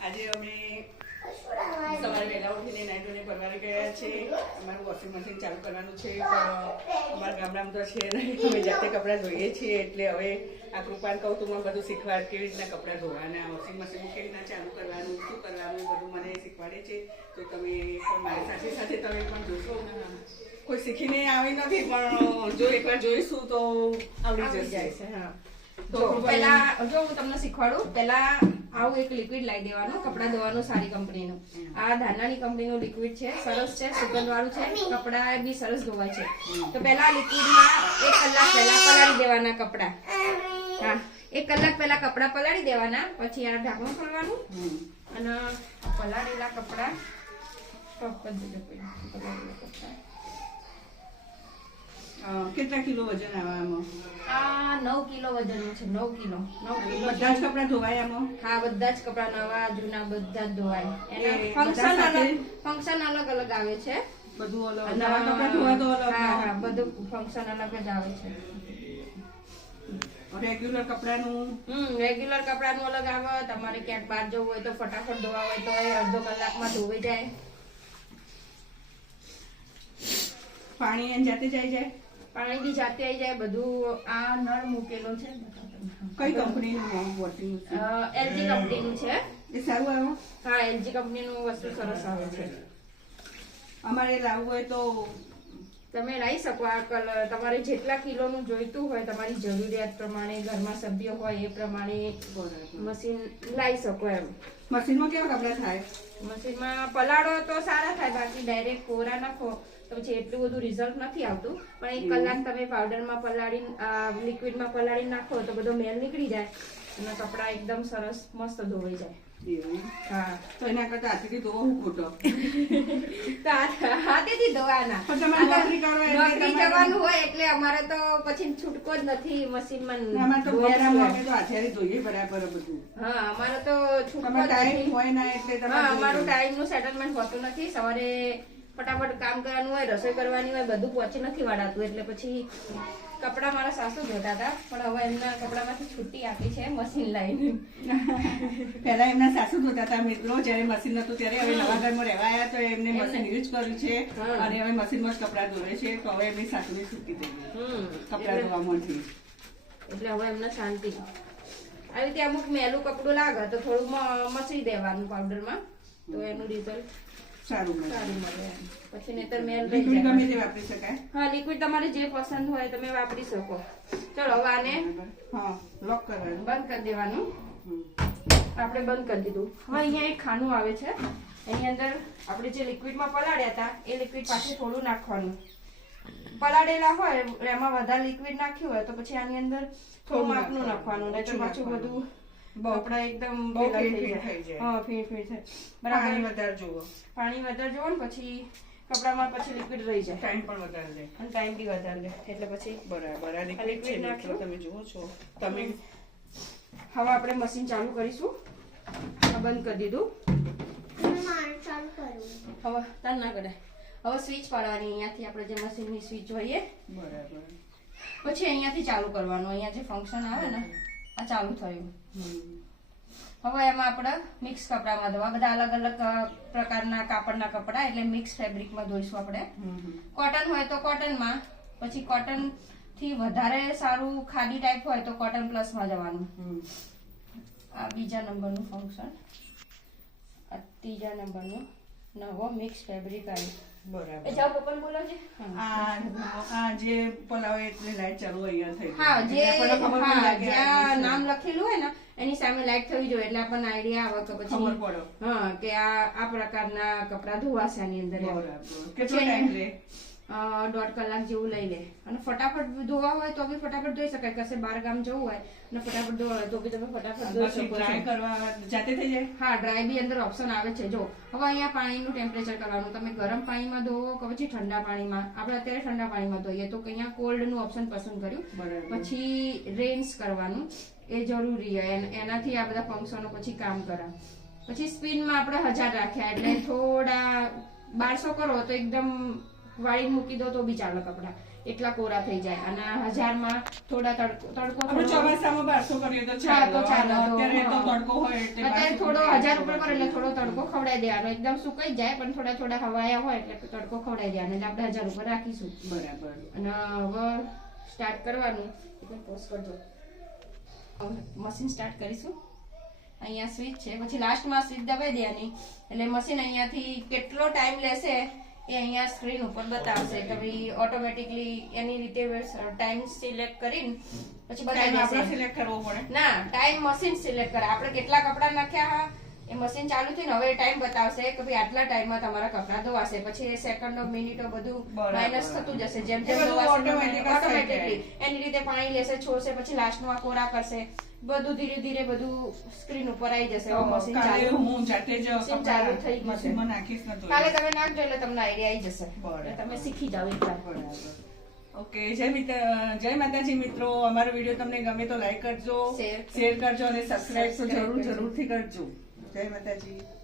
આજે અમે સવારે વહેલા ઉઠીને પરવારે ગયા છે. અમારું વોશિંગ મશીન ચાલુ કરવાનું છે પણ અમારા ગામડામાં તો છે નહીં. અમે જાતે કપડાં ધોઈએ છીએ એટલે હવે આ કૃપાન કૌતુકમાં બધું શીખવાડ કેવી રીતના કપડાં ધોવાના વોશિંગ મશીન કેવી રીતના ચાલુ કરવાનું શું કરવાનું બધું મને શીખવાડે છે. તો તમે પણ મારી સાથે સાથે તમે પણ જોશો. કોઈ શીખીને આવી નથી પણ જો એકવાર જોઈશું તો આવડી જશે. હા. તો પહેલા જો હું તમને શીખવાડું પહેલા આવું એક લિક્વિડ લાવી દેવાનું કપડાં ધોવાનું સારી કંપનીનું. આ ધાનાની કંપનીનું લિક્વિડ છે સરસ છે સુગંધ વાળું છે કપડાં બી સરસ ધોવાય છે. તો પહેલા લિક્વિડમાં એક કલાક પહેલા પલાળી દેવાના કપડાં. હા એક કલાક પહેલા કપડાં પલાળી દેવાના પછી આ ઢાંકણું ખોલવાનું. અને પલાળેલા કપડાં. પલાળેલા કપડાં. કેટલા કિલો વજન આવે આમાં? આ નવ કિલો વજનનું છે નવ કિલો. નવ કિલો. બધા જ કપડા ધોવાય આમાં? હા બધા જ કપડા નવા જૂના બધા જ ધોવાય. એને ફંક્શન અલગ ફંક્શન અલગ અલગ આવે છે. બધું અલગ. નવા કપડા ધોવા તો અલગ હા હા બધું ફંક્શન અલગ જ આવે છે. રેગ્યુલર કપડાનું? હમ રેગ્યુલર કપડાનું અલગ આવે. તમારે ક્યાંક બહાર જવું હોય તો ફટાફટ ધોવા હોય તો એ અડધો કલાકમાં ધોવાઈ જાય. પાણી એ જાતે જાય જાય? પાણી બી જાતે આવી જાય બધું આ નળ મૂકેલો છે. કઈ કંપનીનું મશીન એલજી કંપનીનું છે. એ સારું આવે? હા એલજી કંપનીનું વસ્તુ સરસ આવે છે. અમારે લાવવું હોય તો તમે લાવી શકો આ કલર. તમારે જેટલા કિલોનું જોઈતું હોય તમારી જરૂરિયાત પ્રમાણે ઘરમાં સભ્ય હોય એ પ્રમાણે મશીન લાવી શકો એમ. મશીનમાં કેવા કપડા થાય? મશીનમાં પલાળો તો સારા થાય બાકી ડાયરેક્ટ કોરા નાખો તો પછી એટલું બધું રિઝલ્ટ નથી આવતું. પણ એક કલાક તમે પાવડરમાં પલાળી લિક્વિડમાં પલાળી નાખો તો બધો મેલ નીકળી જાય અને કપડાં એકદમ સરસ મસ્ત ધોવાઈ જાય. હા. તો એના કરતા હાથેથી ધોવો હું ખોટો? તો હાથેથી ધોવાના. નોકરી કરવા એટલે નોકરી તમારે- જવાનું હોય એટલે અમારે તો પછી છૂટકો જ નથી મશીનમાં અમારે તો હાથેથી ધોઈએ બરાબર બધું. હા અમારે તો છૂટકો ટાઈમ હોય ના એટલે હા અમારું ટાઈમનું સેટલમેન્ટ હોતું નથી. સવારે ફટાફટ કામ કરવાનું હોય રસોઈ કરવાની હોય બધું પહોંચી નથી વાળાતું. એટલે પછી કપડાં મારા સાસુ ધોતા હતા. પણ હવે એમના કપડામાંથી છુટ્ટી આપી છે મશીન લાઈને. પહેલા એમના સાસુ ધોતા હતા મિત્રો જ્યારે મશીન નતું ત્યારે હવે નવા ઘરમાં રહેવા આવ્યા તો એમને મશીન યુઝ કર્યું છે. અને હવે મશીનમાં જ કપડાં ધોવે છે. તો હવે એમની સાસુને છૂટી દઈ હમ. ધોવા ધોવામાંથી એટલે હવે એમને શાંતિ. આવી રીતે અમુક મેલું કપડું લાગે તો થોડું મસી દેવાનું પાવડરમાં તો એનું રિઝલ્ટ સારું સારું મળે પછી નહીતર મેલ રહી ગમે તે વાપરી શકાય. હા લિક્વિડ તમારે જે પસંદ હોય તમે વાપરી શકો. ચલો હવે આને હા લોક કરવાનું. બંધ કરી દેવાનું. આપણે બંધ કરી દીધું. હવે અહીંયા એક ખાનું આવે છે. એની અંદર આપણે જે લિક્વિડમાં પલાળ્યા હતા એ લિક્વિડ પાછું થોડું નાખવાનું. પલાળેલા હોય એમાં વધારે લિક્વિડ નાખ્યું હોય તો પછી આની અંદર થોડું માપનું નાખવાનું. નહીં પાછું બધું કપડા એકદમ બહુ ફીણ થઈ જાય. હા ફીણ ફીણ થાય. પાણી વધારે જોવો પાણી વધારે જોવો ને પછી કપડામાં પછી લિક્વિડ રહી જાય. ટાઈમ પણ વધારે જાય અને ટાઈમ બી વધારે દે એટલે પછી બરાબર. આ liquid છે મિત્રો તમે જુઓ છો. તમે હવે આપણે મશીન ચાલુ કરીશું. આ બંધ કરી દીધું. હવે તાર ના કરાય હવે સ્વિચ પાડવાની. અહીંયાથી આપણે જે મશીનની સ્વિચ જોઈએ. બરાબર. પછી અહીંયાથી ચાલુ કરવાનું. અહીંયા જે ફંક્શન આવે ને. આ ચાલુ થયું. હવે એમાં આપણે મિક્સ કપડામાં ધોવા. બધા અલગ અલગ પ્રકારના કાપડના કપડા એટલે મિક્સ ફેબ્રિકમાં ધોઈશું આપણે. કોટન હોય તો કોટનમાં પછી કોટનથી વધારે સારું ખાદી ટાઈપ હોય તો કોટન પ્લસમાં જવાનું. આ બીજા નંબરનું ફંક્શન આ ત્રીજા નંબરનું નવો મિક્સ ફેબ્રિક આવ્યું એની સામે લાઈટ થવી જોઈએ એટલે આપણને આઈડિયા આવે કે પછી હા કે આ આ પ્રકારના કપડા ધોવાશે આની અંદર. કેટલો ટાઈમ લે અ, દોઢ કલાક જેવું લઈ લે. અને ફટાફટ ધોવા હોય તો બી ફટાફટ ધોઈ શકાય. કશે બાર ગામ જવું હોય અને ફટાફટ ધોવા હોય તો બી તમે ફટાફટ ધોઈ શકો ડ્રાય કરવા જાતે થઈ જાય? હા ડ્રાય બી અંદર ઓપ્શન આવે છે. જો હવે અહીંયા પાણીનું ટેમ્પરેચર કરવાનું. તમે ગરમ પાણીમાં ધોવો કે પછી ઠંડા પાણીમાં? આપણે અત્યારે ઠંડા પાણીમાં ધોઈએ તો અહીંયા કોલ્ડનું ઓપ્શન પસંદ કર્યું. પછી રેન્સ કરવાનું. એ જરૂરી એનાથી આ બધા ફંક્શનો પછી કામ કરા. પછી સ્પીનમાં આપણે હજાર રાખ્યા. એટલે થોડા બારસો કરો તો એકદમ વાળી મૂકી દો તો બી ચાલે કપડા. એટલા કોરા થઈ જાય. અને હજારમાં થોડા તડકો તડકો આપણે ચોમાસામાં બારસો કરીએ તો હા, તો ચાલે. ચાલે, અત્યારે તો તડકો હોય એટલે અત્યારે થોડો હજાર ઉપર કરો એટલે થોડો તડકો ખવડાવી દેવાનો. એકદમ સુકાઈ જાય પણ થોડા થોડા હવાયા હોય એટલે તડકો ખવડાવી દેવાનો. એટલે આપણે હજાર ઉપર રાખીશું. બરાબર. અને હવે સ્ટાર્ટ કરવાનું. એટલે પોઝ કરજો. મશીન સ્ટાર્ટ કરીશું. અહીંયા સ્વિચ છે. પછી લાસ્ટમાં સ્વિચ દબાઈ દેવાની. એટલે મશીન અહીંયાથી કેટલો ટાઈમ લેશે? એ અહીંયા સ્ક્રીન ઉપર બતાવશે કે ભાઈ ઓટોમેટિકલી એની રીતે ટાઈમ સિલેક્ટ કરીને પછી બધા સિલેક્ટ કરવો પડે. ના ટાઈમ મશીન સિલેક્ટ કરે. આપણે કેટલા કપડા નાખ્યા એ મશીન ચાલુ થઈને હવે ટાઈમ બતાવશે કે ભાઈ આટલા ટાઈમમાં તમારા કપડા ધોવાશે. પછી એ સેકન્ડો મિનિટો બધું માઇનસ થતું જશે. જેમ જેમ ઓટોમેટિકલી એની રીતે પાણી લેશે છોડશે પછી લાસ્ટમાં આ કોરા કરશે. બધું ધીરે ધીરે બધું સ્ક્રીન ઉપર આવી જશે. મશીન ચાલુ હું જાતે જ ચાલુ થઈ ગયું છે. નાખીશ ને તો કાલે તમે નાખજો એટલે તમને આઈડિયા આવી જશે. તમે શીખી જાઓ એક બરાબર. ઓકે જય મિત્ર જય માતાજી મિત્રો. અમારો વીડિયો તમને ગમે તો લાઈક કરજો શેર કરજો અને સબસ્ક્રાઈબ તો જરૂર. જરૂરથી કરજો. જય માતાજી.